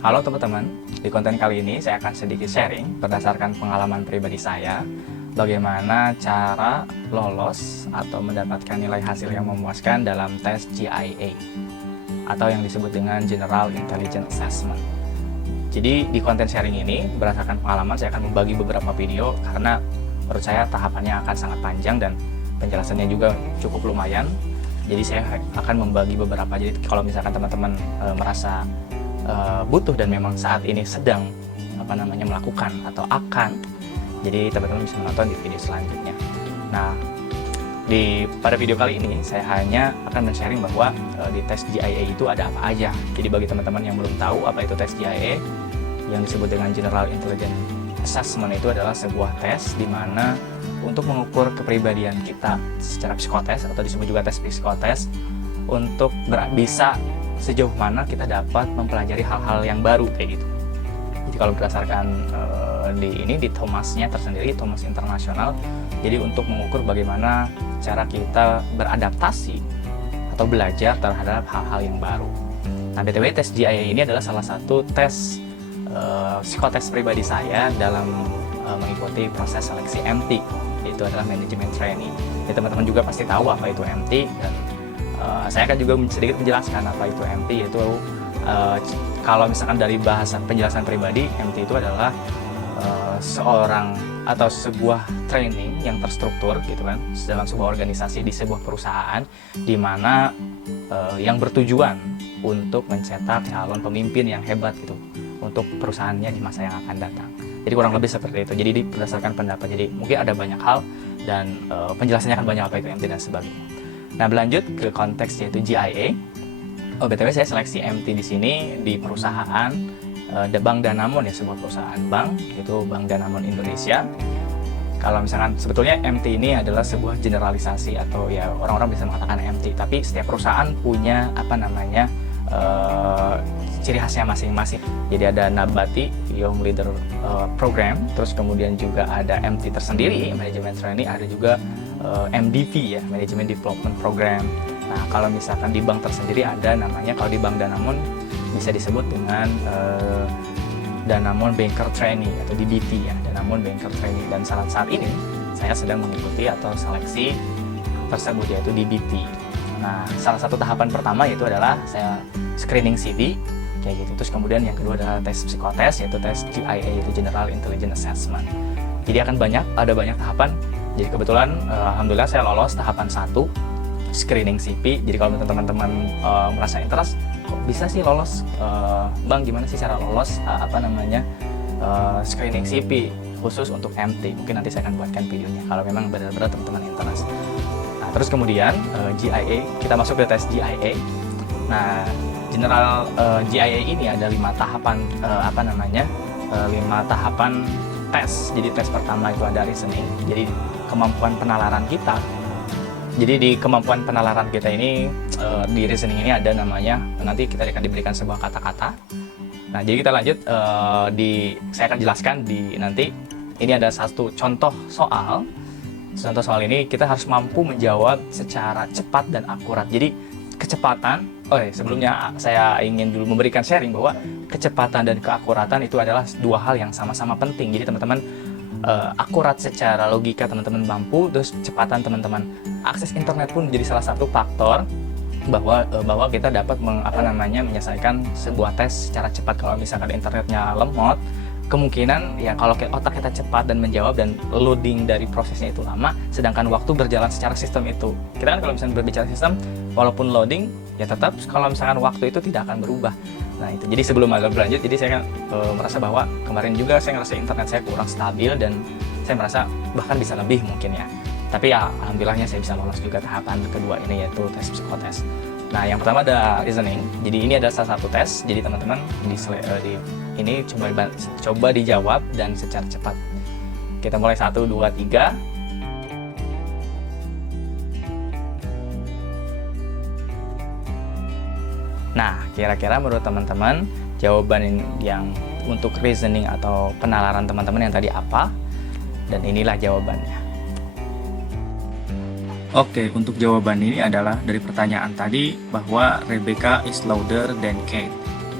Halo teman-teman, di konten kali ini saya akan sedikit sharing berdasarkan pengalaman pribadi saya bagaimana cara lolos atau mendapatkan nilai hasil yang memuaskan dalam tes GIA atau yang disebut dengan General Intelligence Assessment. Jadi di konten sharing ini berdasarkan pengalaman saya akan membagi beberapa video karena menurut saya tahapannya akan sangat panjang dan penjelasannya juga cukup lumayan. Jadi saya akan membagi beberapa, jadi kalau misalkan teman-teman merasa butuh dan memang saat ini sedang melakukan atau akan, jadi teman-teman bisa menonton di video selanjutnya. Nah, pada video kali ini saya hanya akan men-sharing bahwa di tes GIA itu ada apa aja. Jadi bagi teman-teman yang belum tahu apa itu tes GIA, yang disebut dengan General Intelligence Assessment, itu adalah sebuah tes di mana untuk mengukur kepribadian kita secara psikotes atau disebut juga tes psikotes untuk bisa sejauh mana kita dapat mempelajari hal-hal yang baru kayak gitu. Jadi kalau berdasarkan di Thomasnya tersendiri, Thomas International, jadi untuk mengukur bagaimana cara kita beradaptasi atau belajar terhadap hal-hal yang baru. Nah, BTW tes GIA ini adalah salah satu tes psikotes pribadi saya dalam mengikuti proses seleksi MT, itu adalah Management Training. Jadi teman-teman juga pasti tahu apa itu MT, dan saya akan juga sedikit menjelaskan apa itu MT, yaitu kalau misalkan dari bahasa penjelasan pribadi, MT itu adalah seorang atau sebuah training yang terstruktur gitu kan dalam sebuah organisasi di sebuah perusahaan, di mana yang bertujuan untuk mencetak calon pemimpin yang hebat gitu untuk perusahaannya di masa yang akan datang. Jadi kurang lebih seperti itu. Jadi berdasarkan pendapat. Jadi mungkin ada banyak hal dan penjelasannya akan banyak apa itu MT dan sebagainya. Nah, berlanjut ke konteks yaitu GIA. BTW saya seleksi MT di sini di perusahaan Bank Danamon, ya, sebuah perusahaan bank, yaitu Bank Danamon Indonesia. Kalau misalkan sebetulnya MT ini adalah sebuah generalisasi atau ya orang-orang bisa mengatakan MT, tapi setiap perusahaan punya ciri khasnya masing-masing. Jadi ada Nabati Young Leader Program, terus kemudian juga ada MT tersendiri, Management Training, ada juga MDP ya, Management Development Program. Nah, kalau misalkan di bank tersendiri ada namanya, kalau di Bank Danamon bisa disebut dengan Danamon Banker Training atau DBT ya, Danamon Banker Training. Dan saat ini saya sedang mengikuti atau seleksi tersebut yaitu DBT. Nah, salah satu tahapan pertama yaitu adalah saya screening CV kayak gitu. Terus kemudian yang kedua adalah tes psikotes, yaitu tes GIA, yaitu General Intelligence Assessment. Jadi ada banyak tahapan. Jadi kebetulan alhamdulillah saya lolos tahapan 1, screening CV. Jadi kalau teman-teman merasa interest, kok bisa sih lolos, Bang, gimana sih cara lolos screening CV khusus untuk MT? Mungkin nanti saya akan buatkan videonya kalau memang benar-benar teman-teman interest. Nah, terus kemudian GIA, kita masuk ke tes GIA. Nah, General GIA ini ada 5 tahapan 5 tahapan tes. Jadi tes pertama itu ada listening, jadi kemampuan penalaran kita. Jadi di kemampuan penalaran kita ini, di listening ini ada namanya, nanti kita akan diberikan sebuah kata-kata. Nah, jadi kita lanjut, saya akan jelaskan nanti. Ini ada satu contoh soal. Contoh soal ini kita harus mampu menjawab secara cepat dan akurat. Jadi kecepatan, sebelumnya saya ingin dulu memberikan sharing bahwa kecepatan dan keakuratan itu adalah 2 hal yang sama-sama penting. Jadi teman-teman akurat secara logika teman-teman mampu, terus kecepatan teman-teman. Akses internet pun jadi salah satu faktor bahwa kita dapat menyelesaikan sebuah tes secara cepat. Kalau misalkan internetnya lemot, kemungkinan ya kalau otak kita cepat dan menjawab dan loading dari prosesnya itu lama, sedangkan waktu berjalan secara sistem itu. Kita kan kalau misalnya berbicara sistem, walaupun loading ya tetap kalau misalkan waktu itu tidak akan berubah. Nah, itu. Jadi sebelum agak berlanjut, jadi saya merasa bahwa kemarin juga saya ngerasa internet saya kurang stabil dan saya merasa bahkan bisa lebih mungkin ya. Tapi ya alhamdulillahnya saya bisa lolos juga tahapan kedua ini, yaitu tes psikotes. Nah, yang pertama ada listening. Jadi ini ada salah satu tes. Jadi teman-teman ini coba dijawab dan secara cepat. Kita mulai 1, 2, 3. Nah, kira-kira menurut teman-teman jawaban yang untuk reasoning atau penalaran teman-teman yang tadi apa? Dan inilah jawabannya. Oke, untuk jawaban ini adalah dari pertanyaan tadi bahwa Rebecca is louder than Kate.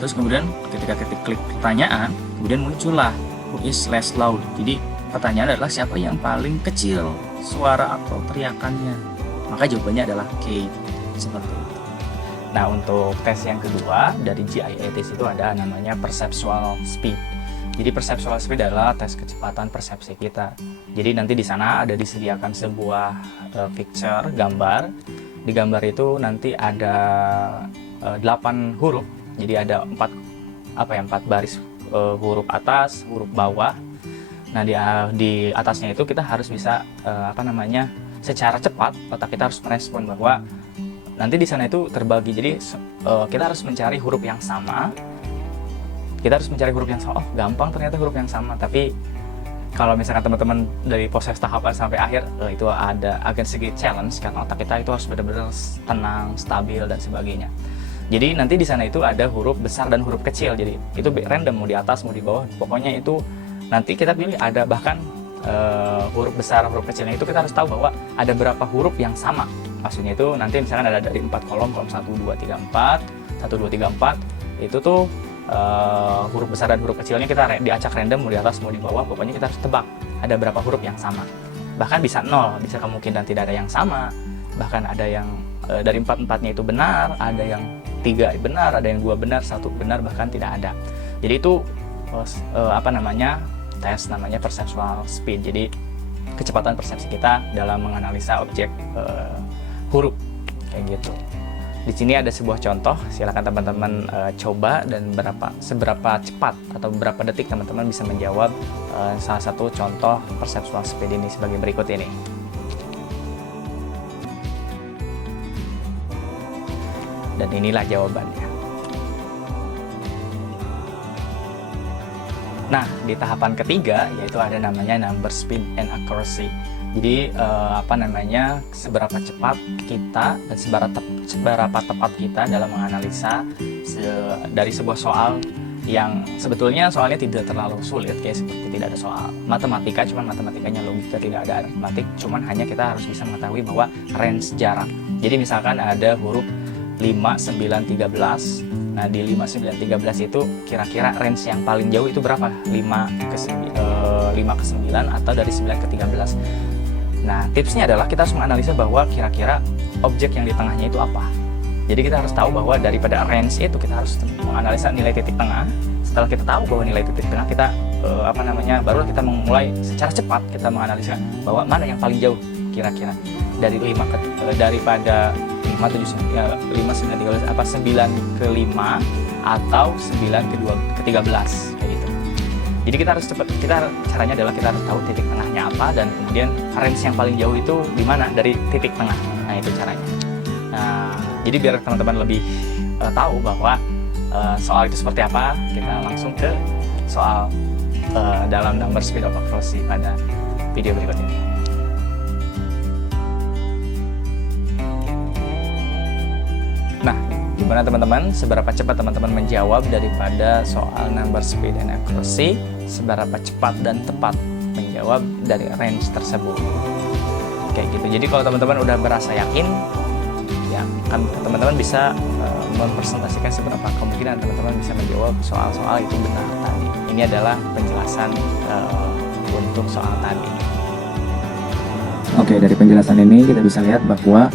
Terus kemudian ketika kita klik pertanyaan, kemudian muncullah who is less loud. Jadi pertanyaan adalah siapa yang paling kecil suara atau teriakannya. Maka jawabannya adalah Kate. Seperti itu. Nah, untuk tes yang kedua dari GIATS itu ada namanya perceptual speed. Jadi perceptual speed adalah tes kecepatan persepsi kita. Jadi nanti di sana ada disediakan sebuah picture, gambar. Di gambar itu nanti ada 8 huruf. Jadi ada 4 baris huruf atas, huruf bawah. Nah, di atasnya itu kita harus bisa secara cepat otak kita harus merespon bahwa nanti di sana itu terbagi. Jadi kita harus mencari huruf yang sama. Oh, gampang ternyata huruf yang sama. Tapi kalau misalkan teman-teman dari proses tahapan sampai akhir, itu ada agak sedikit challenge karena otak kita itu harus benar-benar tenang, stabil dan sebagainya. Jadi nanti di sana itu ada huruf besar dan huruf kecil. Jadi itu random, mau di atas mau di bawah. Pokoknya itu nanti kita pilih ada bahkan huruf besar, huruf kecilnya itu kita harus tahu bahwa ada berapa huruf yang sama. Maksudnya itu nanti misalkan ada dari 4 kolom 1, 2, 3, 4, 1, 2, 3, 4. Itu tuh huruf besar dan huruf kecilnya kita diacak random, mau di atas mau di bawah, pokoknya kita harus tebak ada berapa huruf yang sama. Bahkan bisa 0, bisa kemungkinan tidak ada yang sama, bahkan ada yang dari 4-4-nya itu benar, ada yang 3 benar, ada yang 2 benar, 1 benar, bahkan tidak ada. Jadi itu tes namanya perceptual speed. Jadi kecepatan persepsi kita dalam menganalisa objek huruf kayak gitu. Di sini ada sebuah contoh, silakan teman-teman coba dan seberapa cepat atau berapa detik teman-teman bisa menjawab salah satu contoh perceptual speed ini sebagai berikut ini. Dan inilah jawabannya. Nah, di tahapan ketiga yaitu ada namanya number speed and accuracy. Jadi seberapa cepat kita dan seberapa tepat kita dalam menganalisa dari sebuah soal yang sebetulnya soalnya tidak terlalu sulit, kayak seperti tidak ada soal matematika, cuman matematikanya logika, tidak ada matematik, cuman hanya kita harus bisa mengetahui bahwa range jarak. Jadi misalkan ada huruf 5, 9, 13. Nah, di 5, 9, 13 itu kira-kira range yang paling jauh itu berapa? 5 ke 9 atau dari 9 ke 13. Nah, tipsnya adalah kita harus menganalisa bahwa kira-kira objek yang di tengahnya itu apa. Jadi kita harus tahu bahwa daripada range itu kita harus menganalisa nilai titik tengah. Setelah kita tahu bahwa nilai titik tengah, kita baru kita memulai secara cepat kita menganalisa bahwa mana yang paling jauh kira-kira dari 5 daripada 5, 7, 5, 9, 13 apa 9 ke 5 atau 9 ke 13 kayak gitu. Jadi kita harus cepat, caranya adalah kita harus tahu titik tengahnya apa dan kemudian range yang paling jauh itu di mana dari titik tengah. Nah, itu caranya. Nah, jadi biar teman-teman lebih tahu bahwa soal itu seperti apa, kita langsung ke soal dalam number speed of accuracy pada video berikut ini. Nah, gimana teman-teman? Seberapa cepat teman-teman menjawab daripada soal number speed and accuracy? Seberapa cepat dan tepat menjawab dari range tersebut? Kayak gitu. Jadi kalau teman-teman udah merasa yakin, ya kan teman-teman bisa mempresentasikan seberapa kemungkinan teman-teman bisa menjawab soal-soal itu benar tadi. Ini adalah penjelasan untuk soal tadi. Oke, dari penjelasan ini kita bisa lihat bahwa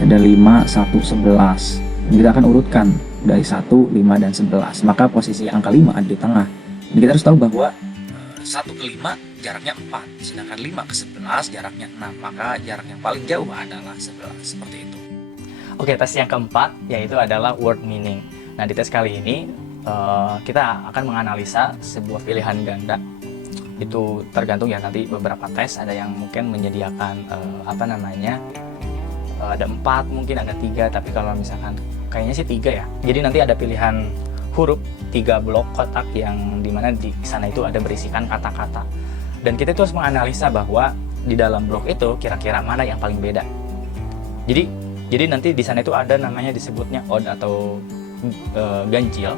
ada 5, 1, 11. Kita akan urutkan dari 1, 5, dan 11. Maka posisi angka 5 ada di tengah. Jadi kita harus tahu bahwa 1 ke 5 jaraknya 4, sedangkan 5 ke 11 jaraknya 6. Maka jarak yang paling jauh adalah 11, seperti itu. Oke, tes yang keempat yaitu adalah word meaning. Nah, di tes kali ini kita akan menganalisa sebuah pilihan ganda. Itu tergantung ya, nanti beberapa tes ada yang mungkin menyediakan ada 4, mungkin ada 3, tapi kalau misalkan kayaknya sih 3 ya. Jadi nanti ada pilihan huruf 3 blok kotak yang dimana di sana itu ada berisikan kata-kata. Dan kita itu harus menganalisa bahwa di dalam blok itu kira-kira mana yang paling beda. Jadi nanti di sana itu ada namanya disebutnya odd atau ganjil.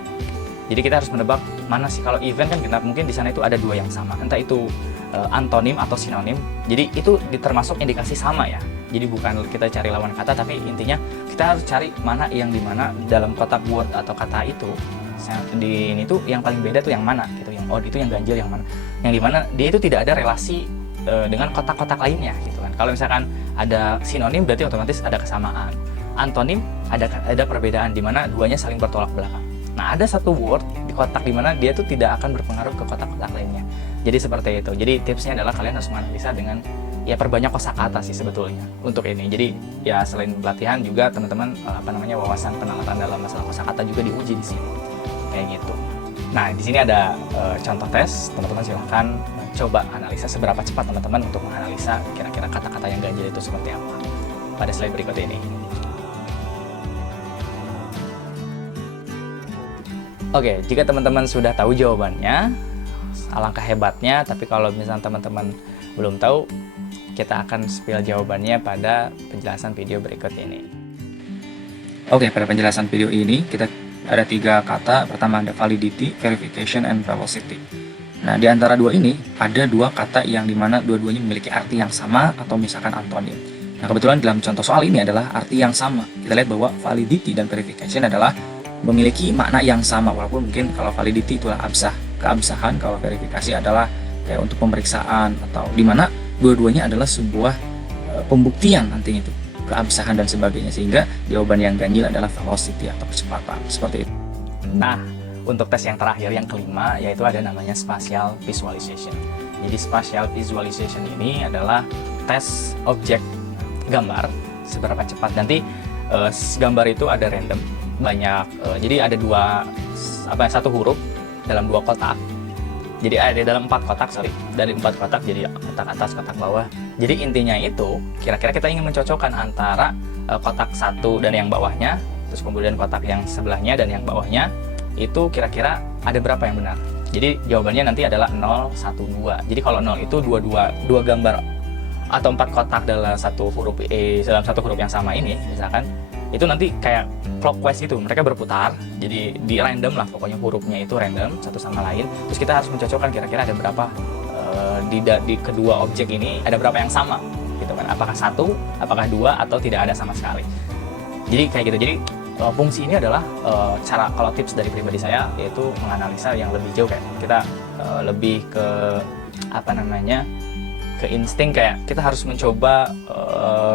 Jadi kita harus menebak mana sih, kalau event kan kita mungkin di sana itu ada 2 yang sama, entah itu antonim atau sinonim. Jadi itu termasuk indikasi sama ya. Jadi bukan kita cari lawan kata, tapi intinya kita harus cari mana yang dimana dalam kotak word atau kata itu di ini tuh yang paling beda tuh yang mana gitu, yang odd itu yang ganjil yang mana, yang dimana dia itu tidak ada relasi dengan kotak-kotak lainnya gitu kan. Kalau misalkan ada sinonim berarti otomatis ada kesamaan, antonim ada perbedaan di mana duanya saling bertolak belakang. Nah, ada satu word di kotak di mana dia tuh tidak akan berpengaruh ke kotak-kotak lainnya. Jadi seperti itu. Jadi tipsnya adalah kalian harus menganalisa dengan ya perbanyak kosakata sih sebetulnya untuk ini. Jadi ya selain pelatihan juga teman-teman wawasan penalaran dalam masalah kosakata juga diuji di sini. Kayak gitu. Nah, di sini ada contoh tes. Teman-teman silahkan coba analisa seberapa cepat teman-teman untuk menganalisa kira-kira kata-kata yang ganjil itu seperti apa pada slide berikut ini. Oke, jika teman-teman sudah tahu jawabannya, alangkah hebatnya. Tapi kalau misalnya teman-teman belum tahu, kita akan spill jawabannya pada penjelasan video berikut ini. Oke, pada penjelasan video ini kita ada 3 kata. Pertama ada validity, verification, and velocity. Nah, di antara dua ini ada 2 kata yang dimana dua-duanya memiliki arti yang sama atau misalkan antonim. Nah, kebetulan dalam contoh soal ini adalah arti yang sama. Kita lihat bahwa validity dan verification adalah memiliki makna yang sama, walaupun mungkin kalau validity itulah keabsahan, kalau verifikasi adalah kayak untuk pemeriksaan atau dimana dua-duanya adalah sebuah pembuktian nantinya itu keabsahan dan sebagainya, sehingga jawaban yang ganjil adalah velocity atau kecepatan seperti itu. Nah, untuk tes yang terakhir yang kelima yaitu ada namanya spatial visualization. Jadi spatial visualization ini adalah tes objek gambar seberapa cepat. Nanti gambar itu ada random banyak, jadi ada satu huruf dalam 2 kotak. Jadi ada dalam 4 kotak, dari 4 kotak jadi kotak atas, kotak bawah. Jadi intinya itu kira-kira kita ingin mencocokkan antara kotak satu dan yang bawahnya, terus kemudian kotak yang sebelahnya dan yang bawahnya itu kira-kira ada berapa yang benar. Jadi jawabannya nanti adalah 0, 1, 2. Jadi kalau 0 itu dua gambar atau 4 kotak dalam satu huruf dalam satu huruf yang sama ini misalkan, itu nanti kayak clockwise itu, mereka berputar, jadi di random lah pokoknya, hurufnya itu random satu sama lain. Terus kita harus mencocokkan kira-kira ada berapa di kedua objek ini ada berapa yang sama gitu kan, apakah 1, apakah 2, atau tidak ada sama sekali. Jadi kayak gitu. Jadi fungsi ini adalah cara, kalau tips dari pribadi saya yaitu menganalisa yang lebih jauh, kayak kita lebih ke ke insting, kayak kita harus mencoba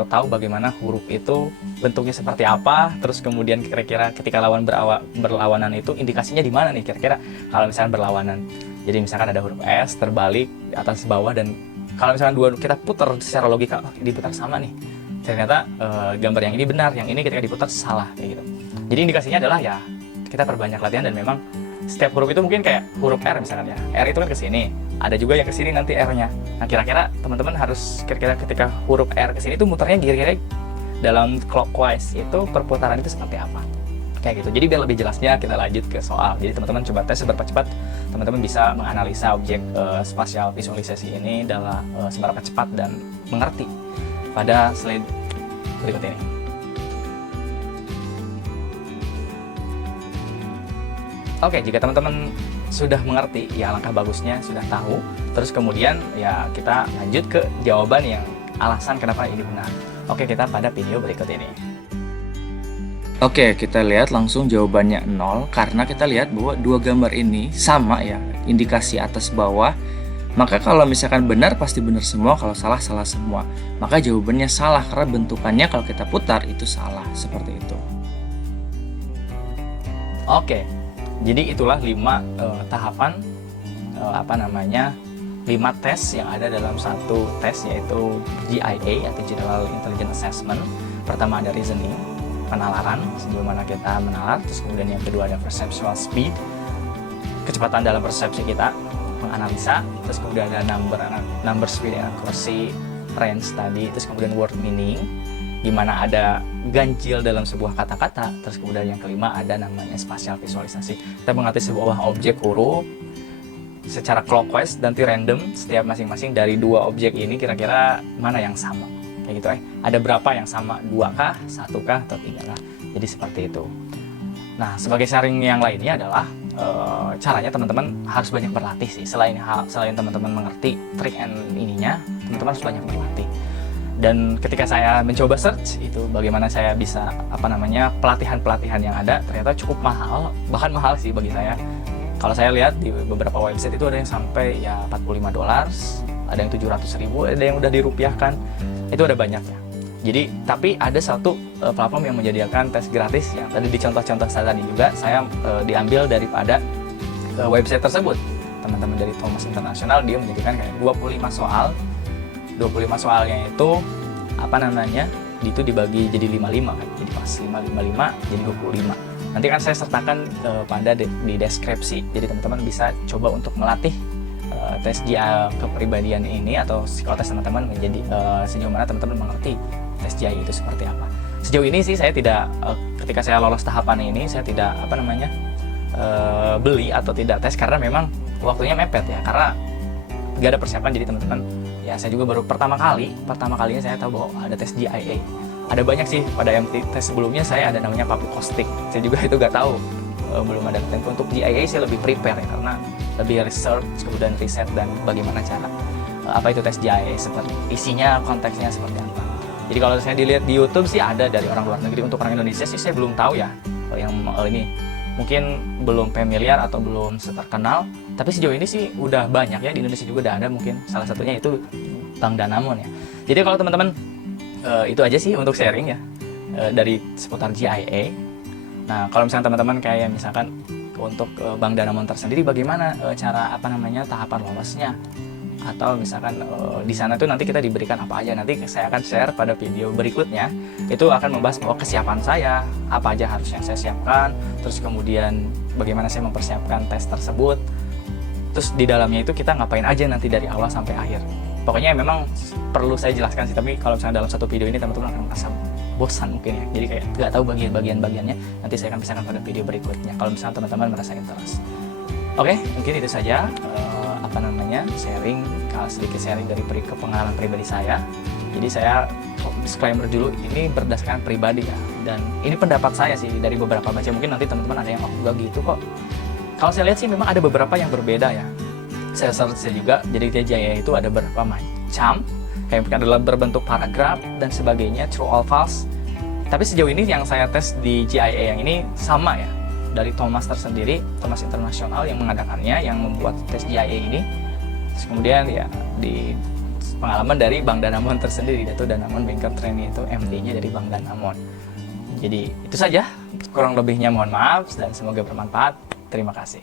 tahu bagaimana huruf itu bentuknya seperti apa, terus kemudian kira-kira ketika lawan berlawanan itu indikasinya di mana nih kira-kira kalau misalnya berlawanan. Jadi misalkan ada huruf S terbalik di atas bawah, dan kalau misalkan kita putar secara logika, diputar sama nih, ternyata gambar yang ini benar, yang ini ketika diputar salah kayak gitu. Jadi indikasinya adalah ya kita perbanyak latihan, dan memang setiap huruf itu mungkin kayak huruf R misalkan ya, R itu kan ke sini, ada juga yang ke sini nanti R-nya. Nah, kira-kira teman-teman harus kira-kira ketika huruf R ke sini itu muternya kira-kira dalam clockwise itu perputaran itu seperti apa. Kayak gitu. Jadi biar lebih jelasnya kita lanjut ke soal. Jadi teman-teman coba tes seberapa cepat teman-teman bisa menganalisa objek spatial visualisasi ini dalam seberapa cepat dan mengerti pada slide berikut ini. Oke, jika teman-teman sudah mengerti, ya alangkah bagusnya sudah tahu. Terus kemudian ya kita lanjut ke jawaban yang alasan kenapa ini benar. Oke, kita pada video berikut ini. Oke, kita lihat langsung jawabannya 0, karena kita lihat bahwa 2 gambar ini sama ya, indikasi atas bawah. Maka kalau misalkan benar pasti benar semua, kalau salah salah semua. Maka jawabannya salah karena bentukannya kalau kita putar itu salah, seperti itu. Oke. Jadi itulah 5 tahapan 5 tes yang ada dalam satu tes, yaitu GIA atau General Intelligence Assessment. Pertama ada reasoning, penalaran, sejauh mana kita menalar. Terus kemudian yang kedua ada perceptual speed, kecepatan dalam persepsi kita menganalisa. Terus kemudian ada number speed and accuracy, range tadi. Terus kemudian word meaning, di mana ada ganjil dalam sebuah kata-kata. Terus kemudian yang kelima ada namanya spatial visualisasi. Kita mengerti sebuah objek huruf secara clockwise dan random, setiap masing-masing dari 2 objek ini kira-kira mana yang sama. Kayak gitu Ada berapa yang sama? 2 kah? 1 kah? Atau 3 kah? Jadi seperti itu. Nah, sebagai sharing yang lainnya adalah caranya teman-teman harus banyak berlatih sih. Selain teman-teman mengerti trik and ininya, teman-teman harus banyak berlatih. Dan ketika saya mencoba search itu bagaimana saya bisa pelatihan-pelatihan yang ada ternyata cukup mahal, bahkan mahal sih bagi saya. Kalau saya lihat di beberapa website itu ada yang sampai ya $45, ada yang 700.000, ada yang udah dirupiahkan. Itu ada banyak ya. Jadi tapi ada satu platform yang menyediakan tes gratis yang tadi dicontoh-contoh tadi juga saya diambil daripada website tersebut. Teman-teman dari Thomas International dia menyediakan kayak 25 soal. 25 soalnya itu itu dibagi jadi 55 kan. Jadi pas 5 jadi 25. Nanti kan saya sertakan pada di deskripsi. Jadi teman-teman bisa coba untuk melatih tes GI kepribadian ini atau psikotes teman-teman menjadi sejauh mana teman-teman mengerti tes GI itu seperti apa. Sejauh ini sih saya tidak ketika saya lolos tahapan ini saya tidak beli atau tidak tes karena memang waktunya mepet ya, karena gak ada persiapan. Jadi teman-teman ya saya juga baru pertama kalinya saya tahu bahwa ada tes GIA. Ada banyak sih pada MT tes sebelumnya saya ada namanya public hosting, saya juga itu gak tahu, belum ada tempo. Untuk GIA saya lebih prepare ya karena lebih research kemudian riset dan bagaimana cara apa itu tes GIA, seperti isinya, konteksnya seperti apa. Jadi kalau saya dilihat di YouTube sih ada dari orang luar negeri. Untuk orang Indonesia sih saya belum tahu ya, yang ini mungkin belum familiar atau belum terkenal, tapi sejauh ini sih udah banyak ya, di Indonesia juga udah ada, mungkin salah satunya itu Bang Danamon ya. Jadi kalau teman-teman itu aja sih untuk sharing ya dari seputar GIA. Nah kalau misalnya teman-teman kayak misalkan untuk Bang Danamon tersendiri bagaimana cara tahapan lolosnya, atau misalkan di sana tuh nanti kita diberikan apa aja, nanti saya akan share pada video berikutnya. Itu akan membahas bahwa kesiapan saya, apa aja harus yang saya siapkan, terus kemudian bagaimana saya mempersiapkan tes tersebut, terus di dalamnya itu kita ngapain aja nanti dari awal sampai akhir. Pokoknya memang perlu saya jelaskan sih, tapi kalau misalnya dalam satu video ini teman-teman akan merasa bosan mungkin ya, jadi kayak nggak tahu bagian-bagiannya, nanti saya akan pisahkan pada video berikutnya kalau misalnya teman-teman merasa interest. Oke, mungkin itu saja sedikit sharing dari pengalaman pribadi saya. Jadi saya disclaimer dulu, ini berdasarkan pribadi ya, dan ini pendapat saya sih dari beberapa baca. Mungkin nanti teman-teman ada yang enggak gitu kok. Kalau saya lihat sih memang ada beberapa yang berbeda ya. Saya search juga, jadi GIA itu ada beberapa macam, kayak adalah berbentuk paragraf dan sebagainya, true or false. Tapi sejauh ini yang saya tes di GIA yang ini sama ya, dari Thomas tersendiri, Thomas International yang mengadakannya, yang membuat tes GIA ini. Terus kemudian ya di pengalaman dari Bang Danamon tersendiri, itu Danamon Banker Training, itu MD-nya dari Bang Danamon. Jadi itu saja, kurang lebihnya mohon maaf dan semoga bermanfaat. Terima kasih.